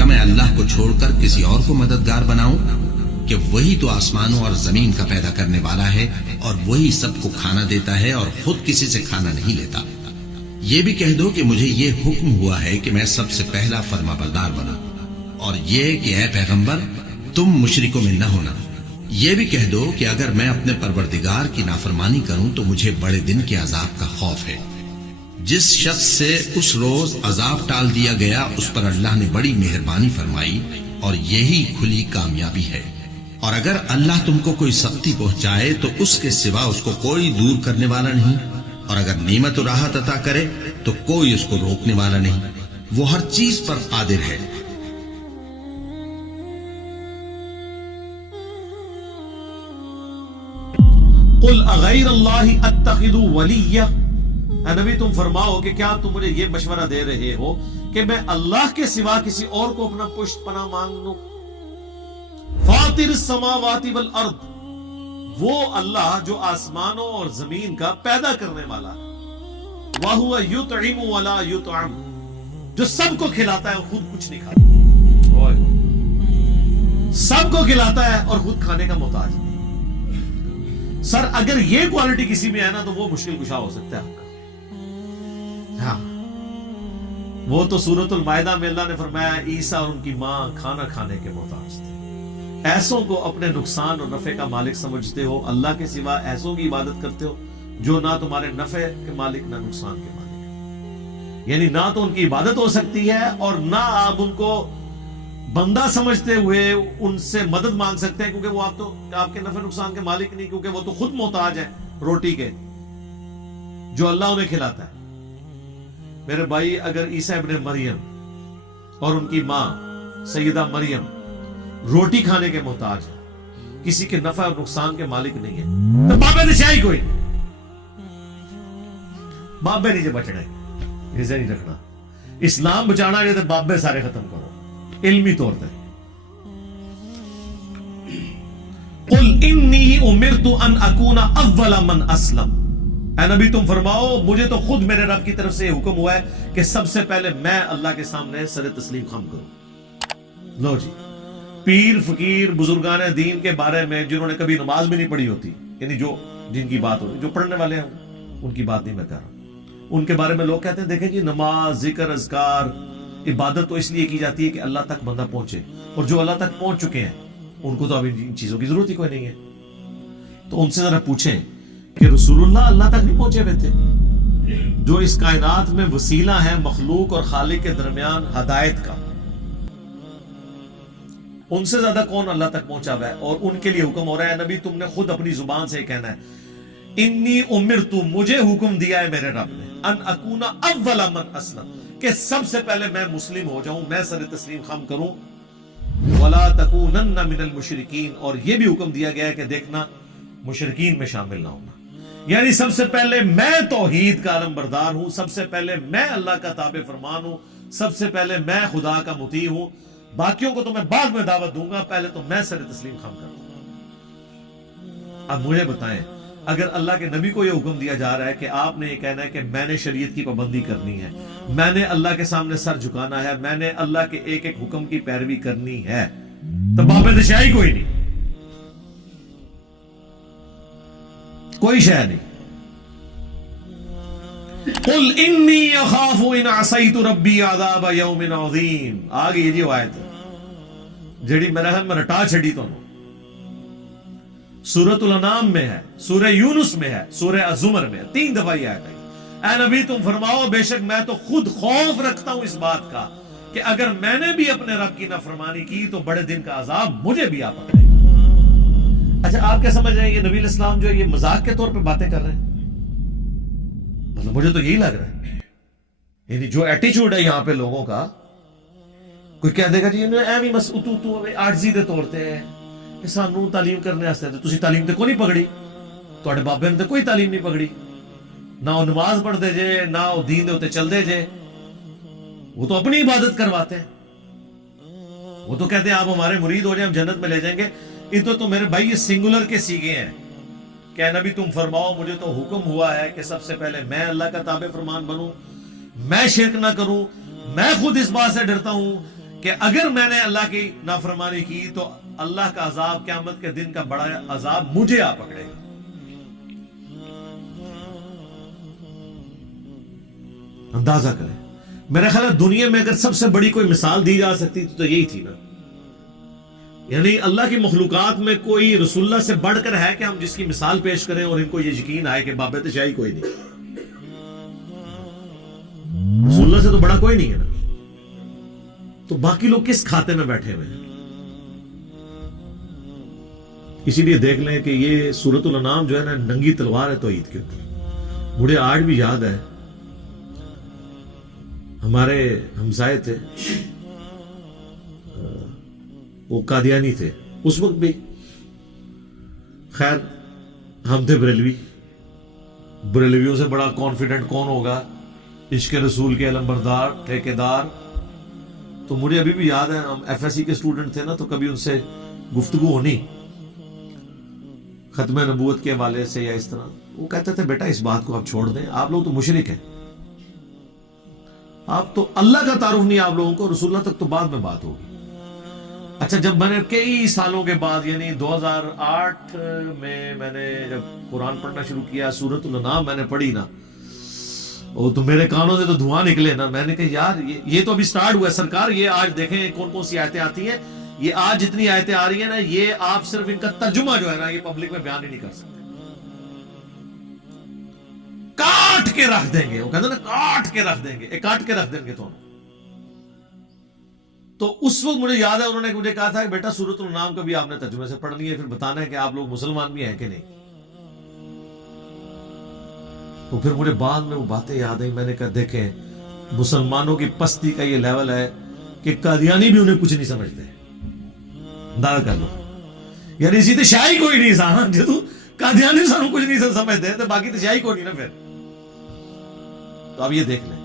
کیا میں اللہ کو چھوڑ کر کسی اور کو مددگار بناؤں کہ وہی تو آسمانوں اور زمین کا پیدا کرنے والا ہے اور وہی سب کو کھانا دیتا ہے اور خود کسی سے کھانا نہیں لیتا. یہ بھی کہہ دو کہ مجھے یہ حکم ہوا ہے کہ میں سب سے پہلا فرما بردار بنوں، اور یہ کہ اے پیغمبر تم مشرکوں میں نہ ہونا. یہ بھی کہہ دو کہ اگر میں اپنے پروردگار کی نافرمانی کروں تو مجھے بڑے دن کے عذاب کا خوف ہے. جس شخص سے اس روز عذاب ٹال دیا گیا اس پر اللہ نے بڑی مہربانی فرمائی اور یہی کھلی کامیابی ہے. اور اگر اللہ تم کو کوئی سختی پہنچائے تو اس کے سوا اس کو کوئی دور کرنے والا نہیں، اور اگر نعمت و راحت عطا کرے تو کوئی اس کو روکنے والا نہیں. وہ ہر چیز پر قادر ہے. قل اغیر اللہ اتخذ ولیہ، اے نبی تم فرماؤ کہ کیا تم مجھے یہ مشورہ دے رہے ہو کہ میں اللہ کے سوا کسی اور کو اپنا پشت پناہ مانگ لوں؟ فاطر السماوات والارض، وہ اللہ جو آسمانوں اور زمین کا پیدا کرنے والا ہے. وَهُوَ يُطْعِمُ وَلَا يُطْعَمُ، جو سب کو کھلاتا ہے اور خود کچھ نہیں کھاتا. سب کو کھلاتا ہے اور خود کھانے کا محتاج نہیں. سر اگر یہ کوالٹی کسی میں ہے نا تو وہ مشکل کشا ہو سکتا ہے آپ کا. ہاں وہ تو سورۃ المائدہ میں اللہ نے فرمایا عیسیٰ اور ان کی ماں کھانا کھانے کے محتاج تھے. ایسوں کو اپنے نقصان اور نفع کا مالک سمجھتے ہو، اللہ کے سوا ایسوں کی عبادت کرتے ہو جو نہ تمہارے نفع کے مالک نہ نقصان کے مالک. یعنی نہ تو ان کی عبادت ہو سکتی ہے اور نہ آپ ان کو بندہ سمجھتے ہوئے ان سے مدد مانگ سکتے ہیں، کیونکہ وہ آپ کے نفع نقصان کے مالک نہیں، کیونکہ وہ تو خود محتاج ہے روٹی کے جو اللہ انہیں کھلاتا ہے. میرے بھائی اگر عیسیٰ ابن مریم اور ان کی ماں سیدہ مریم روٹی کھانے کے محتاج ہے، کسی کے نفع اور نقصان کے مالک نہیں ہے، تو بابے نشائی کوئی بابے نہیں جو بچنا ہے، اسے نہیں رکھنا. اسلام بچانا ہے تو بابے سارے ختم کرو علمی طور پہ. قل انی امرت ان اکون اول من اسلم، اے نبی تم فرماؤ مجھے تو خود میرے رب کی طرف سے یہ حکم ہوا ہے کہ سب سے پہلے میں اللہ کے سامنے سر تسلیم خم کروں. لو جی، پیر فقیر بزرگان دین کے بارے میں جنہوں نے کبھی نماز بھی نہیں پڑھی ہوتی، یعنی جن کی بات ہوتی، جو پڑھنے والے ہیں ان کی بات نہیں میں کر رہا. ان کے بارے میں لوگ کہتے ہیں دیکھیں جی نماز ذکر اذکار عبادت تو اس لیے کی جاتی ہے کہ اللہ تک بندہ پہنچے، اور جو اللہ تک پہنچ چکے ہیں ان کو تو اب ان چیزوں کی ضرورت ہی کوئی نہیں ہے. تو ان سے ذرا پوچھیں کہ رسول اللہ تک نہیں پہنچے ہوئے تھے جو اس کائنات میں وسیلہ ہے مخلوق اور خالق کے درمیان ہدایت کا، ان سے زیادہ کون اللہ تک پہنچا ہوا ہے؟ اور ان کے لیے حکم ہو رہا ہے نبی تم نے خود اپنی زبان سے کہنا ہے انی امرت، مجھے حکم دیا ہے میرے رب نے، ان اکون اول من اسلم، کہ سب سے پہلے میں مسلم ہو جاؤں، میں سر تسلیم خم کروں. ولا تکونن من المشرکین، اور یہ بھی حکم دیا گیا ہے کہ دیکھنا مشرکین میں شامل نہ ہونا. یعنی سب سے پہلے میں توحید کا علم بردار ہوں، سب سے پہلے میں اللہ کا تابع فرمان ہوں، سب سے پہلے میں خدا کا مطیع ہوں. باقیوں کو تو میں بعد میں دعوت دوں گا، پہلے تو میں سر تسلیم خم کروں گا. اب مجھے بتائیں اگر اللہ کے نبی کو یہ حکم دیا جا رہا ہے کہ آپ نے یہ کہنا ہے کہ میں نے شریعت کی پابندی کرنی ہے، میں نے اللہ کے سامنے سر جھکانا ہے، میں نے اللہ کے ایک ایک حکم کی پیروی کرنی ہے، تو بابے دشائی کوئی نہیں، کوئی شے نہیں. قل انی اخاف ان عصیت ربی عذاب یوم عظیم. آگے یہ جو آیت ہے جڑی میرا ہے میں رٹا چھڑی تو سورۃ الانعام میں ہے، سورہ یونس میں ہے، سورہ الزمر میں ہے، 3 دفعہ یہ آیت ہے. اے نبی تم فرماؤ بے شک میں تو خود خوف رکھتا ہوں اس بات کا کہ اگر میں نے بھی اپنے رب کی نافرمانی کی تو بڑے دن کا عذاب مجھے بھی آ پکڑے گا. اچھا آپ کیا سمجھ رہے ہیں یہ نبی علیہ السلام جو ہے یہ مذاق کے طور پہ باتیں کر رہے ہیں؟ مطلب مجھے تو یہی لگ رہا ہے، یعنی جو ایٹیچیوڈ ہے یہاں پہ لوگوں کا، کوئی کہہ دے گا جی ایویں بس اتو عاجزی دے طور تے کہ سانو تعلیم کرنے واسطے تسی تعلیم تے کوئی نہیں پکڑی، تواڈے بابے نے تے کوئی تعلیم نہیں پکڑی، نہ وہ نماز پڑھتے جے نہ وہ دین دے اوتے چلدے جے، وہ تو اپنی عبادت کرواتے ہیں، وہ تو کہتے ہیں آپ ہمارے مرید ہو جائیں ہم جنت میں لے جائیں گے. یہ تو میرے بھائی یہ سنگولر کے سیگے ہیں کہ اے نبی تم فرماؤ مجھے تو حکم ہوا ہے کہ سب سے پہلے میں اللہ کا تابع فرمان بنوں، میں شرک نہ کروں. میں خود اس بات سے ڈرتا ہوں کہ اگر میں نے اللہ کی نافرمانی کی تو اللہ کا عذاب قیامت کے دن کا بڑا عذاب مجھے آ پکڑے گا. اندازہ کریں. میرا خیال ہے دنیا میں اگر سب سے بڑی کوئی مثال دی جا سکتی تو یہی تھی نا. یعنی اللہ کی مخلوقات میں کوئی رسول اللہ سے بڑھ کر ہے کہ ہم جس کی مثال پیش کریں اور ان کو یہ یقین آئے کہ بابت شاہی کوئی نہیں. رسول اللہ سے تو بڑا کوئی نہیں ہے نا. تو باقی لوگ کس کھاتے میں بیٹھے ہوئے ہیں؟ اسی لیے دیکھ لیں کہ یہ سورۃ الانعام جو ہے نا ننگی تلوار ہے توحید کے اوپر. مجھے آج بھی یاد ہے ہمارے ہمسائے تھے وہ قادیانی تھے اس وقت بھی. خیر ہم تھے بریلوی. بریلویوں سے بڑا کانفیڈنٹ کون ہوگا؟ عشق رسول کے علمبردار ٹھیکیدار. تو مجھے ابھی بھی یاد ہے ہم ایف ایس سی کے اسٹوڈنٹ تھے نا تو کبھی ان سے گفتگو ہونی ختم نبوت کے حوالے سے یا اس طرح. وہ کہتے تھے بیٹا اس بات کو آپ چھوڑ دیں, آپ لوگ تو مشرک ہیں, آپ تو اللہ کا تعارف نہیں آپ لوگوں کو, رسول اللہ تک تو بعد میں بات ہوگی. اچھا جب میں نے کئی سالوں کے بعد یعنی 2008 میں نے جب قرآن پڑھنا شروع کیا سورۃ الانعام میں نے پڑھی نا وہ تو میرے کانوں سے تو دھواں نکلے نا. میں نے کہا یار یہ تو ابھی سٹارٹ ہوا ہے سرکار, یہ آج دیکھیں کون کون سی آیتیں آتی ہیں, یہ آج جتنی آیتیں آ رہی ہیں نا یہ آپ صرف ان کا ترجمہ جو ہے نا یہ پبلک میں بیان ہی نہیں کر سکتے. کاٹ کے رکھ دیں گے, وہ کہتے ہیں نا کاٹ کے رکھ دیں گے, کاٹ کے رکھ دیں گے. تو اس وقت مجھے یاد ہے انہوں نے مجھے کہا تھا کہ بیٹا سورۃ الانعام کا بھی آپ نے ترجمے سے پڑھنی ہے, پھر بتانا ہے کہ آپ لوگ مسلمان بھی ہیں کہ نہیں. تو پھر مجھے بعد میں وہ باتیں یاد آئیں. میں نے کہا دیکھیں مسلمانوں کی پستی کا یہ لیول ہے کہ قادیانی بھی انہیں کچھ نہیں سمجھتے. اندازہ کر لو یعنی اسی تو شاہی کوئی نہیں سا جدو قادیانی سانو کچھ نہیں سمجھتے تو باقی تو شاہی کوئی نہیں نا. پھر تو اب یہ دیکھ لیں